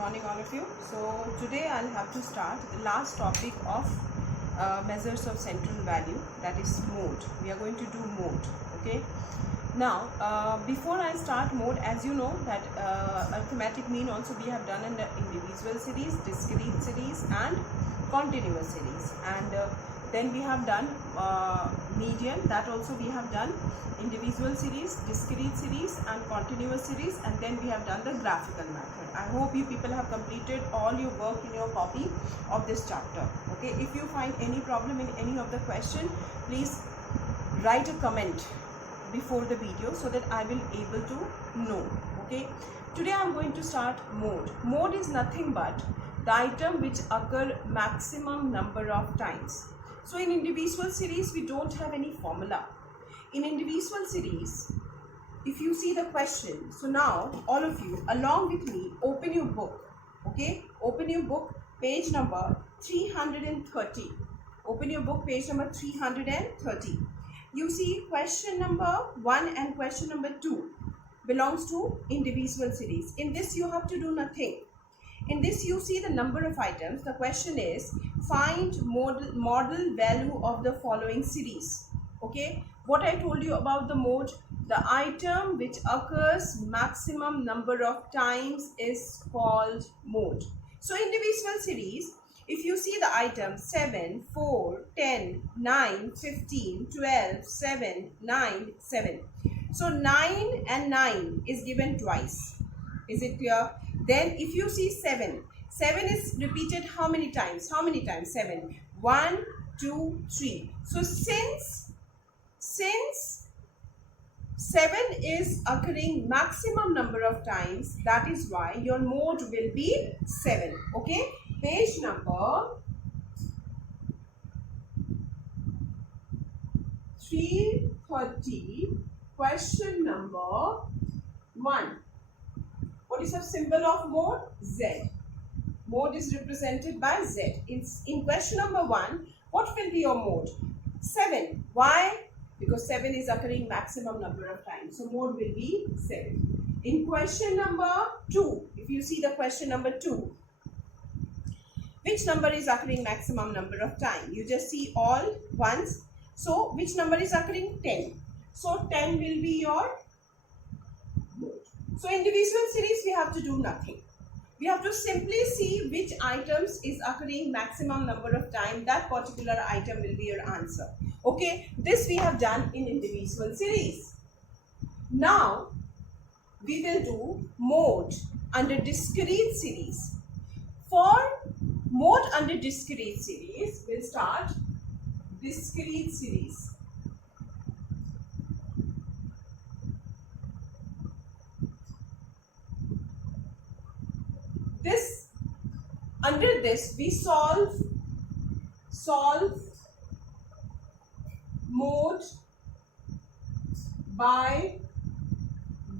morning all of you. So today I'll have to start the last topic of measures of central value, that is mode. We are going to do mode. Okay. Now before I start mode, as you know that arithmetic mean also we have done in the individual series, discrete series and continuous series, and then we have done median, that also we have done individual series, discrete series and continuous series, and then we have done the graphical method. I hope you people have completed all your work in your copy of this chapter. Okay, if you find any problem in any of the question, please write a comment before the video so that I will able to know. Okay, today I am going to start mode. Mode is nothing but the item which occur maximum number of times. So in individual series we don't have any formula. In individual series, if you see the question, so now all of you along with me open your book. Okay, open your book, page number 330. Open your book, page number 330. You see question number 1 and question number 2 belongs to individual series. In this you have to do nothing. In this you see the number of items. The question is find model value of the following series. Okay, what I told you about the mode, the item which occurs maximum number of times is called mode. So individual series, if you see the items 7, 4, 10, 9, 15, 12, 7, 9, 7. So 9 and 9 is given twice. Is it clear? Then if you see 7, 7 is repeated how many times? How many times? 7. 1, 2, 3. So since 7 is occurring maximum number of times, that is why your mode will be 7. Okay, page number 330, question number 1. What is the symbol of mode? Z. Mode is represented by Z. In question number 1, what will be your mode? 7. Why? Because 7 is occurring maximum number of times. So mode will be 7. In question number 2, if you see the question number 2, which number is occurring maximum number of time? You just see all ones. So which number is occurring? 10. So 10 will be your mode. So individual series we have to do nothing. We have to simply see which items is occurring maximum number of time. That particular item will be your answer. Okay, this we have done in individual series. Now we will do mode under discrete series. For mode under discrete series, we'll start discrete series. Under this we solve mode by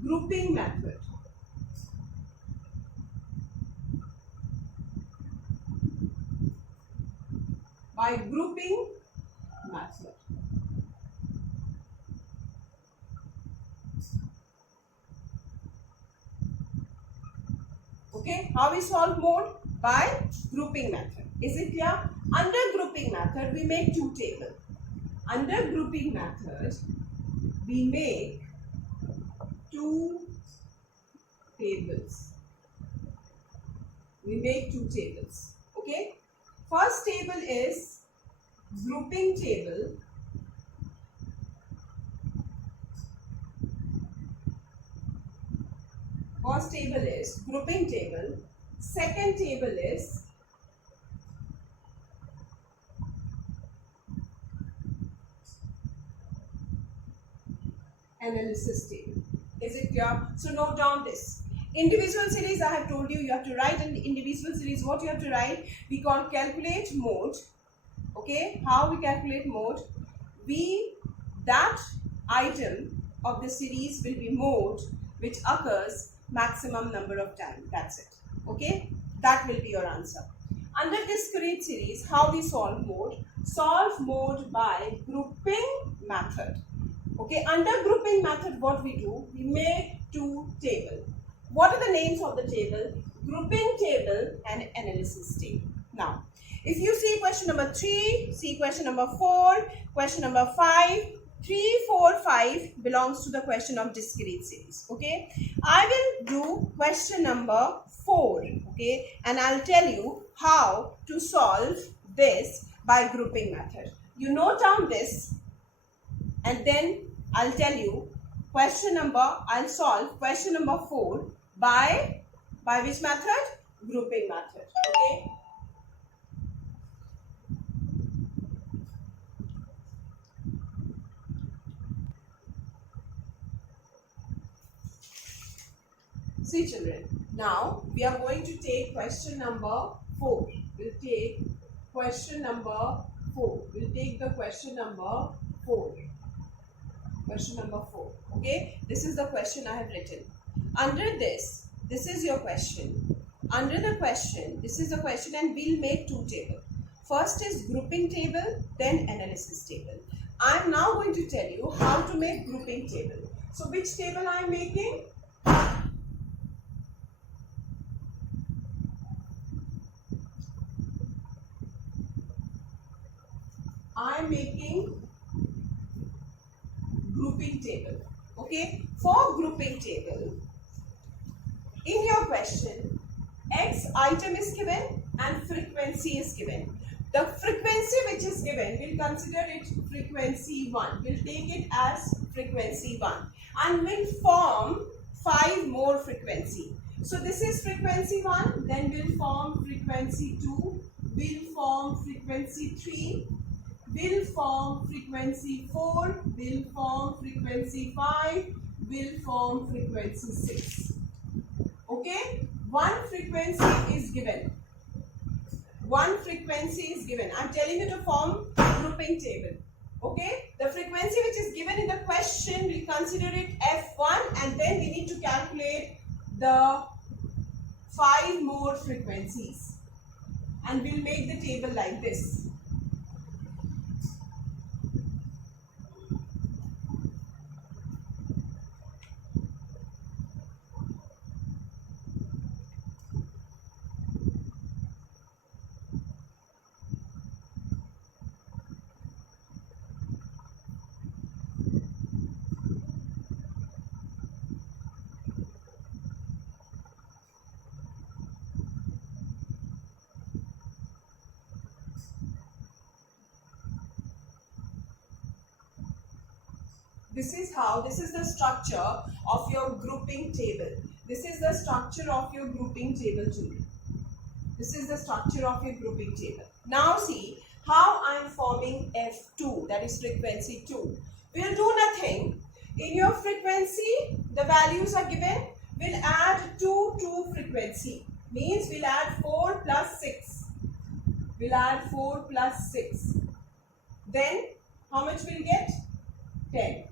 grouping method. By grouping method. Okay, how we solve mode? By grouping method. Is it clear? Under grouping method, we make two tables. Under grouping method, we make two tables. We make two tables. Okay. First table is grouping table. First table is grouping table. Second table is analysis table. Is it clear? So note down this. Individual series, I have told you, you have to write in individual series. What you have to write? We call calculate mode. Okay, how we calculate mode? That item of the series will be mode which occurs maximum number of time. That's it. Okay, that will be your answer. Under discrete series, how we solve mode? Solve mode by grouping method. Okay, under grouping method, what we do? We make two tables. What are the names of the table? grouping table and analysis table. Now, if you see question number 3, see question number 4, question number 5, 3, 4, 5 belongs to the question of discrete series. Okay, I will do question number 4. Okay, and I'll tell you how to solve this by grouping method. You note down this, and then I'll tell you I'll solve question number 4 by which method? Grouping method. Okay. See children, now we are going to take question number 4. We'll take question number 4. We'll take the question number 4. Question number 4. Okay, this is the question I have written. Under this is your question. Under the question, this is the question, and we'll make 2 tables. First is grouping table, then analysis table. I am now going to tell you how to make grouping table. So which table I am making? I am making grouping table. Okay, for grouping table, in your question, X item is given and frequency is given. The frequency which is given, we'll consider it frequency 1. We'll take it as frequency 1 and we'll form 5 more frequency. So this is frequency 1, then we'll form frequency 2, we'll form frequency 3, we'll form frequency 4, we'll form frequency 5, we'll form frequency 6. Okay, one frequency is given. One frequency is given. I'm telling you to form grouping table. Okay, the frequency which is given in the question, we consider it F1, and then we need to calculate the 5 more frequencies, and we'll make the table like this. This is the structure of your grouping table. This is the structure of your grouping table children. This is the structure of your grouping table. Now see how I am forming F2, that is frequency 2. We'll do nothing. In your frequency, the values are given. We'll add 2 to frequency. Means we'll add 4 plus 6. We'll add 4 plus 6. Then how much we'll get? 10.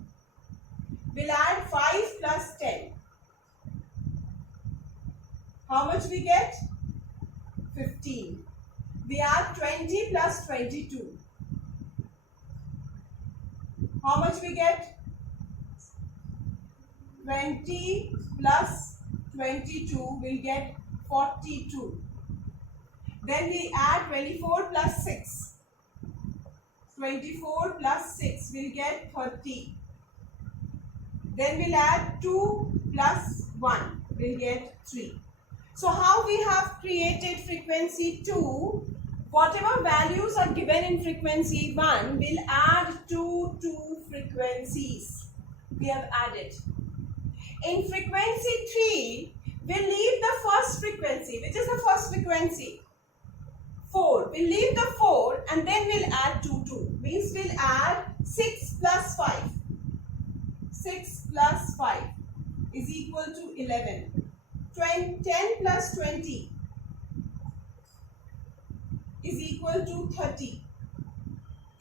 We'll add 5 plus 10. How much we get? 15. We add 20 plus 22. How much we get? 20 plus 22 will get 42. Then we add 24 plus 6. 24 plus 6 will get 30. Then we'll add 2 plus 1 will get 3. So how we have created frequency 2, whatever values are given in frequency 1, we'll add 2 to frequencies. We have added. In frequency 3, we'll leave the first frequency. Which is the first frequency? 4. We'll leave the 4 and then we'll add 2. Means we'll add 6 plus 5. 6 plus 5 is equal to 11. 10 plus 20 is equal to 30.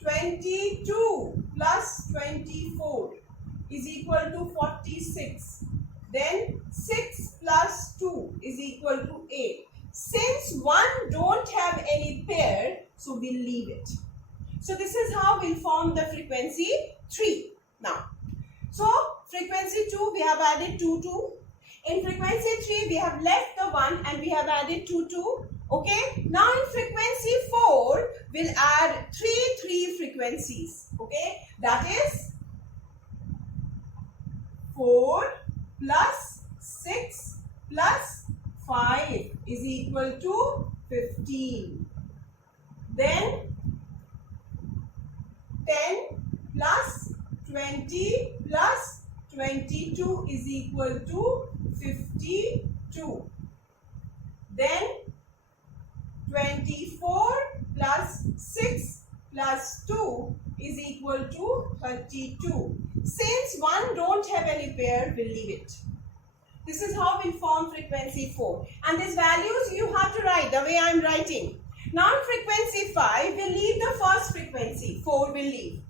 22 plus 24 is equal to 46. Then 6 plus 2 is equal to 8. Since 1 don't have any pair, so we'll leave it. So this is how we'll form the frequency 3. Now, so frequency 2 we have added 2. In frequency 3, we have left the 1 and we have added 2. Okay. Now in frequency 4, we'll add 3 frequencies. Okay. That is 4 plus 6 plus 5 is equal to 15. Then 10 plus 20 plus 22 is equal to 52. Then 24 plus 6 plus 2 is equal to 32. Since 1 don't have any pair, we'll leave it. This is how we'll form frequency 4. And these values you have to write the way I am writing. Now in frequency 5, we'll leave the first frequency, 4 will leave.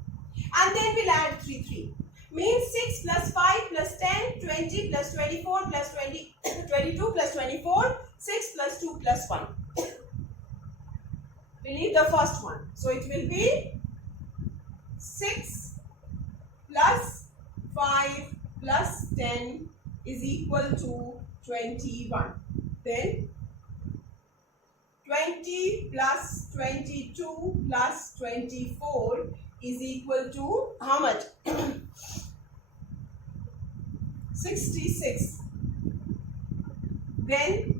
And then we'll add 3. Means 6 plus 5 plus 10, 20 plus 24 plus 20, 22 plus 24, 6 plus 2 plus 1. We leave the first one. So it will be 6 plus 5 plus 10 is equal to 21. Then 20 plus 22 plus 24 is equal to how much? 66. Then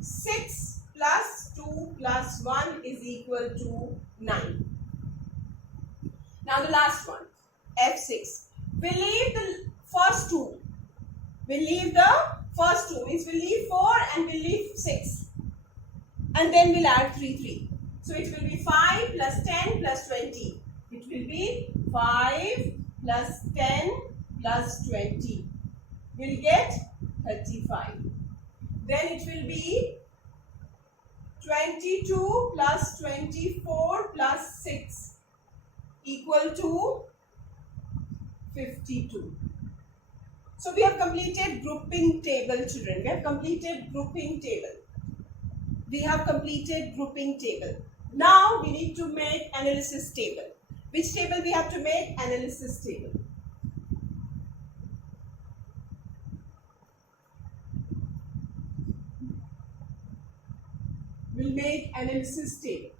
6 plus 2 plus 1 is equal to 9. Now the last one, F6. We leave the first two. We leave the first two. Means we leave 4 and we leave 6. And then we'll add 3. So it will be 5 plus 10 plus 20. It will be 5 plus 10 plus 20. We'll get 35. Then it will be 22 plus 24 plus 6 equal to 52. So we have completed grouping table, children. We have completed grouping table. We have completed grouping table. Now we need to make analysis table. Which table we have to make? Analysis table. We'll make analysis table.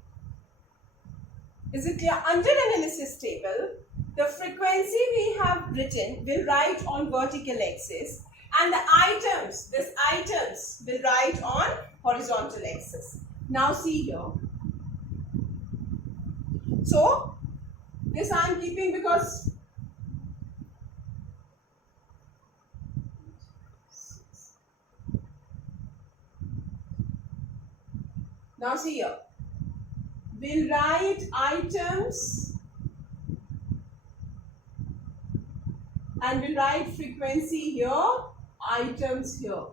Is it clear? Under analysis table, the frequency we have written will write on vertical axis and the items, these items will write on horizontal axis. Now see here. So this I am keeping because now see here. We'll write items and we'll write frequency here, items here.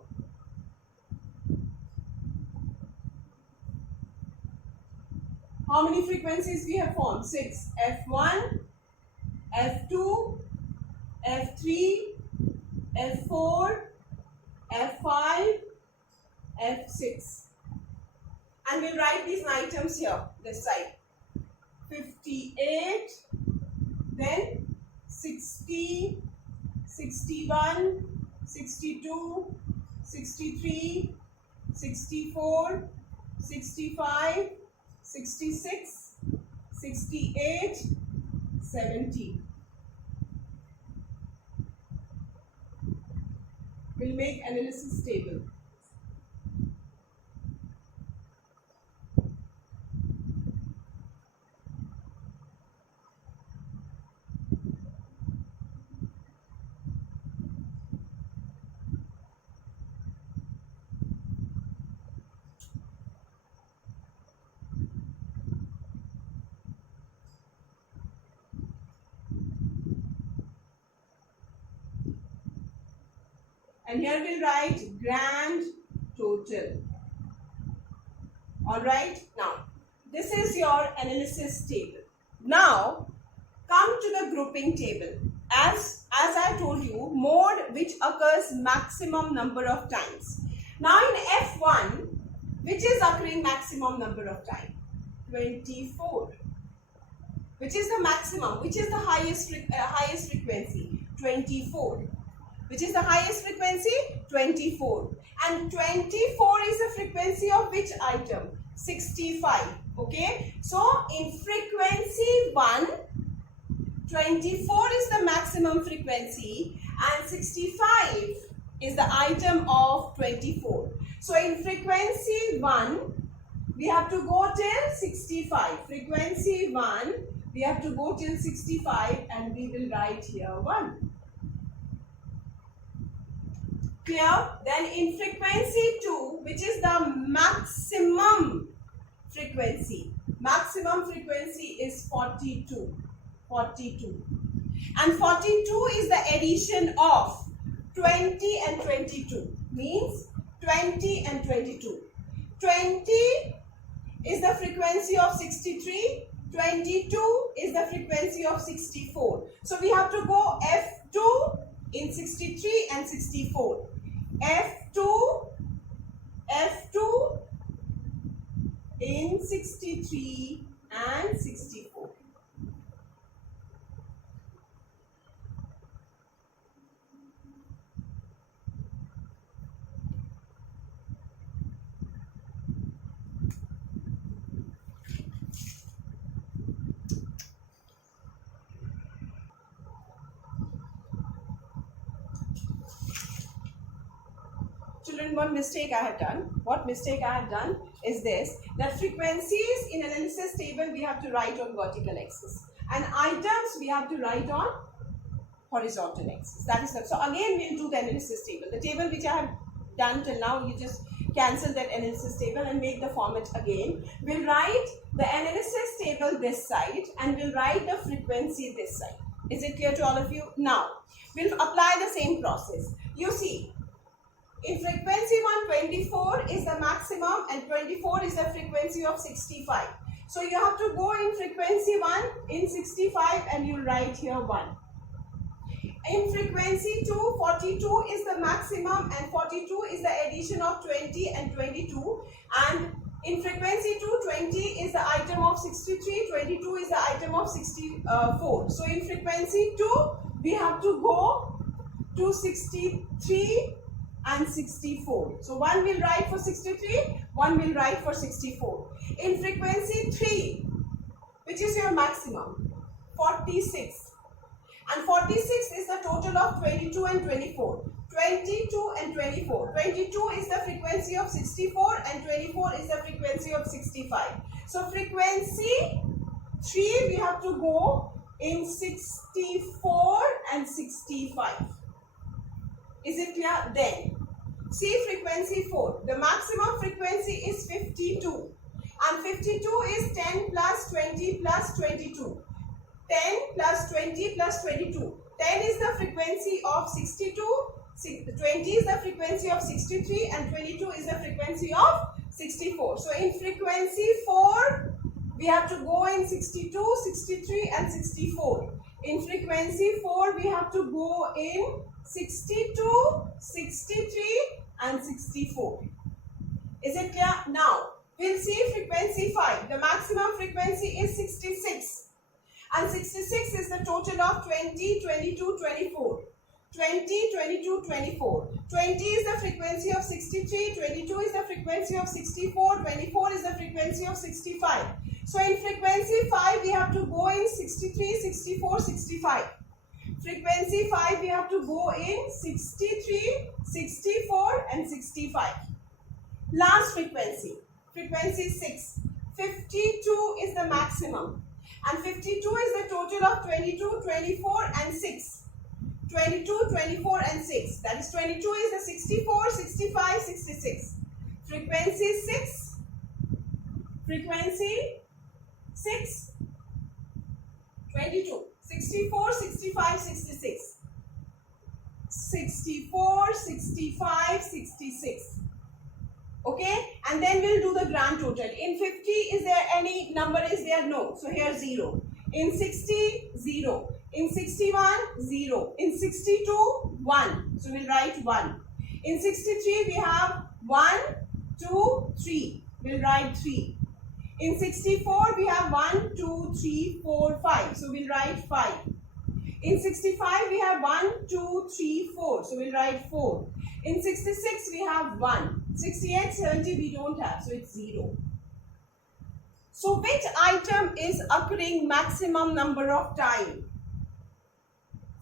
How many frequencies we have formed? 6. F1, F2, F3, F4, F5, F6. And we'll write these items here, this side. 58, then 60, 61, 62, 63, 64, 65, 66, 68, 70. We'll make analysis table. And here we'll write grand total. Alright, now this is your analysis table. Now come to the grouping table. As I told you, mode which occurs maximum number of times. Now in F1, which is occurring maximum number of time? 24. Which is the maximum? Which is the highest frequency? 24. Which is the highest frequency? 24. And 24 is the frequency of which item? 65. Okay. So in frequency 1, 24 is the maximum frequency and 65 is the item of 24. So in frequency 1, we have to go till 65. Frequency 1, we have to go till 65 and we will write here 1. Clear? Then in frequency 2, which is the maximum frequency is 42. 42. And 42 is the addition of 20 and 22. Means 20 and 22. 20 is the frequency of 63. 22 is the frequency of 64. So we have to go F2 in 63 and 64. F2 in 63 and 64. Children, one mistake I have done. What mistake I have done is this, that frequencies in analysis table we have to write on vertical axis and items we have to write on horizontal axis. That is so again we'll do the analysis table. The table which I have done till now, you just cancel that analysis table and make the format again. We'll write the analysis table this side and we'll write the frequency this side. Is it clear to all of you? Now, we'll apply the same process. You see, in frequency 1, 24 is the maximum and 24 is the frequency of 65. So you have to go in frequency 1 in 65 and you write here 1. In frequency 2, 42 is the maximum and 42 is the addition of 20 and 22. And in frequency 2, 20 is the item of 63, 22 is the item of 64. So in frequency 2, we have to go to 63 and 64. So one will write for 63, one will write for 64. In frequency 3, which is your maximum, 46. And 46 is the total of 22 and 24. 22 and 24. 22 is the frequency of 64 and 24 is the frequency of 65. So frequency 3 we have to go in 64 and 65. Is it clear? Then see frequency 4. The maximum frequency is 52. And 52 is 10 plus 20 plus 22. 10 plus 20 plus 22. 10 is the frequency of 62, 20 is the frequency of 63 and 22 is the frequency of 64. So in frequency 4, we have to go in 62, 63 and 64. In frequency 4, we have to go in 62, 63 and 64. Is it clear? Now, we'll see frequency 5. The maximum frequency is 66. And 66 is the total of 20, 22, 24. 20, 22, 24. 20 is the frequency of 63, 22 is the frequency of 64, 24 is the frequency of 65. So in frequency 5, we have to go in 63, 64, 65. Frequency 5, we have to go in 63, 64 and 65. Last frequency, frequency 6. 52 is the maximum. And 52 is the total of 22, 24 and 6. 22, 24 and 6. That is 22 is the 64, 65, 66. Frequency 6. Frequency 6. 22. 64, 65, 66. 64, 65, 66. Okay, and then we'll do the grand total. In 50, is there any number is there? No. So here 0. In 60, 0. In 61, 0. In 62, 1. So we'll write 1. In 63, we have 1, 2, 3. We'll write 3. In 64, we have 1, 2, 3, 4, 5. So we'll write 5. In 65 we have 1, 2, 3, 4. So we'll write 4. In 66 we have 1. 68, 70 we don't have. So it's 0. So which item is occurring maximum number of time?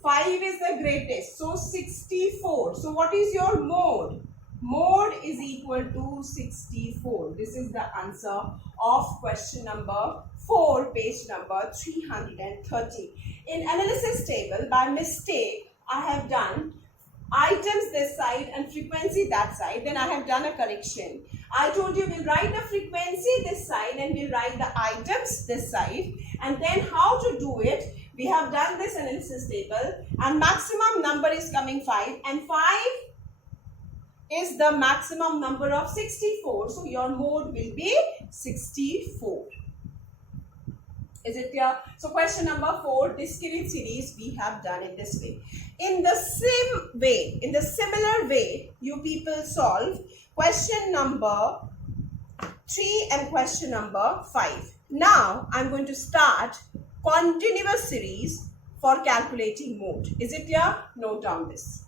5 is the greatest. So 64. So what is your mode? Mode is equal to 64. This is the answer of question number 4, page number 330. In analysis table, by mistake, I have done items this side and frequency that side. Then I have done a correction. I told you we'll write the frequency this side and we'll write the items this side. And then how to do it? We have done this analysis table and maximum number is coming 5 and 5 is the maximum number of 64. So your mode will be 64. Is it clear? So question number 4, discrete series, we have done it this way. In the same way, in the similar way, you people solve question number 3 and question number 5. Now I'm going to start continuous series for calculating mode. Is it clear? Note down this.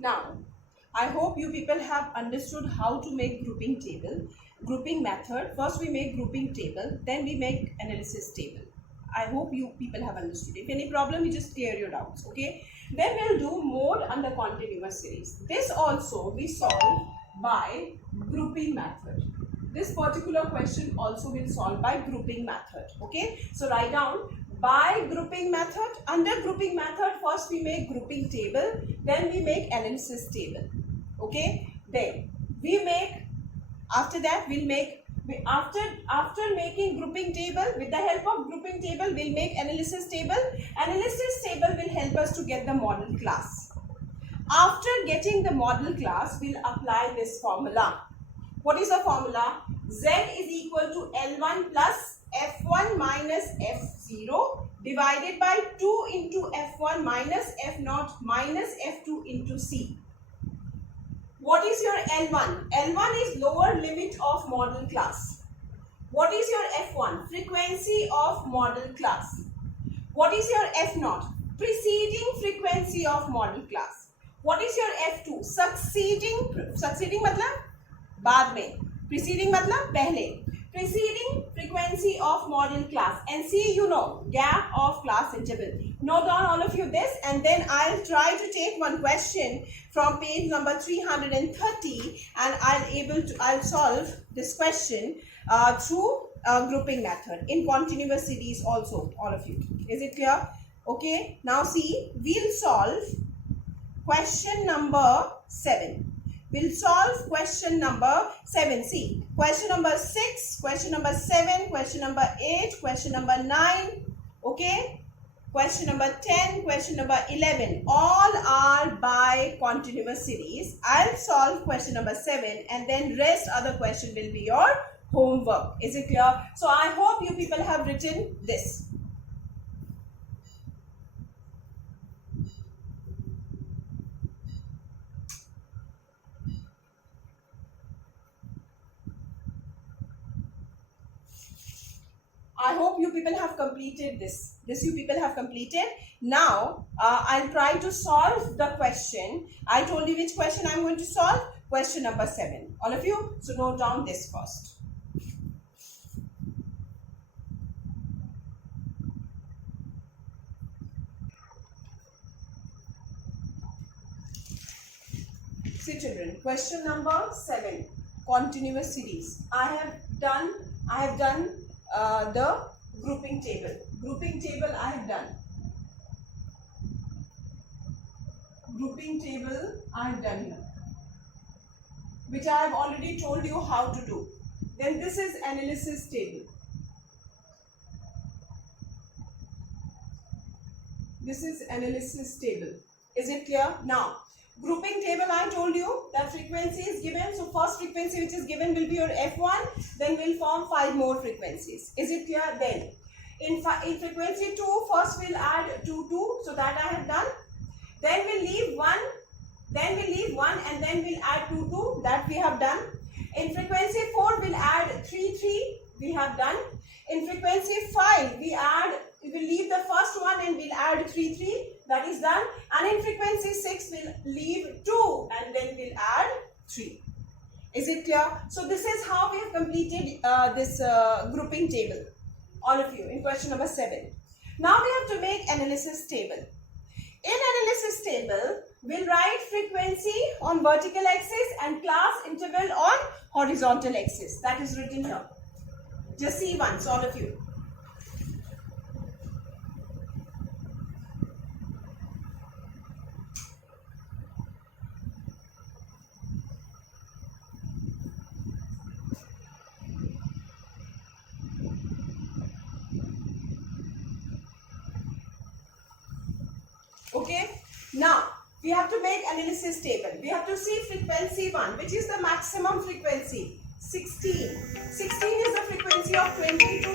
Now, I hope you people have understood how to make grouping table, grouping method. First we make grouping table, then we make analysis table. I hope you people have understood. If any problem, you just clear your doubts, okay? Then we'll do mode under continuous series. This also we solve by grouping method. This particular question also will solve by grouping method, okay? So write down by grouping method. Under grouping method, first we make grouping table, then we make analysis table, okay? Then we make, after that we'll make, after making grouping table, with the help of grouping table we'll make analysis table. Analysis table will help us to get the model class. After getting the model class, we'll apply this formula. What is the formula? Z is equal to L1 plus F1 minus F0 divided by 2 into F1 minus F0 minus F2 into C. What is your L1? L1 is lower limit of model class. What is your F1? Frequency of model class. What is your F0? Preceding frequency of model class. What is your F2? Succeeding मतलब बाद में. Preceding मतलब पहले. Preceding frequency of model class. And C, you know, gap of class interval. Note down all of you this, and then I'll try to take one question from page number 330 and I'll solve this question through grouping method in continuous series also, all of you. Is it clear? Okay, now see, we'll solve question number 7. We'll solve question number 7. See, question number 6, question number 7, question number 8, question number 9, okay? Question number 10, question number 11, all are by continuous series. I'll solve question number 7 and then rest other question will be your homework. Is it clear? So I hope you people have written this. I hope you people have completed this. This you people have completed. Now, I'll try to solve the question. I told you which question I'm going to solve. Question number 7. All of you, so note down this first. See children, question number 7, continuous series. I have done the grouping table. Grouping table I have done. Grouping table I have done here, which I have already told you how to do. Then this is analysis table. This is analysis table. Is it clear? Now, grouping table I told you that frequency is given. So first frequency which is given will be your F1. Then we'll form 5 more frequencies. Is it clear? Then in frequency 2, first we'll add 2, 2. So that I have done. Then we'll leave 1 then we'll leave 1 and then we'll add 2 2, that we have done. In frequency 4 we'll add 3 3, we have done. In frequency 5 we will leave the first one and we'll add 3 3, that is done. And in frequency 6 we'll leave 2 and then we'll add 3. Is it clear? So this is how we have completed this grouping table, all of you, in question number 7. Now we have to make analysis table. In analysis table, we'll write frequency on vertical axis and class interval on horizontal axis. That is written here. Just see once, all of you. Okay, now we have to make analysis table. We have to see frequency 1, which is the maximum frequency, 16. 16 is the frequency of 20 to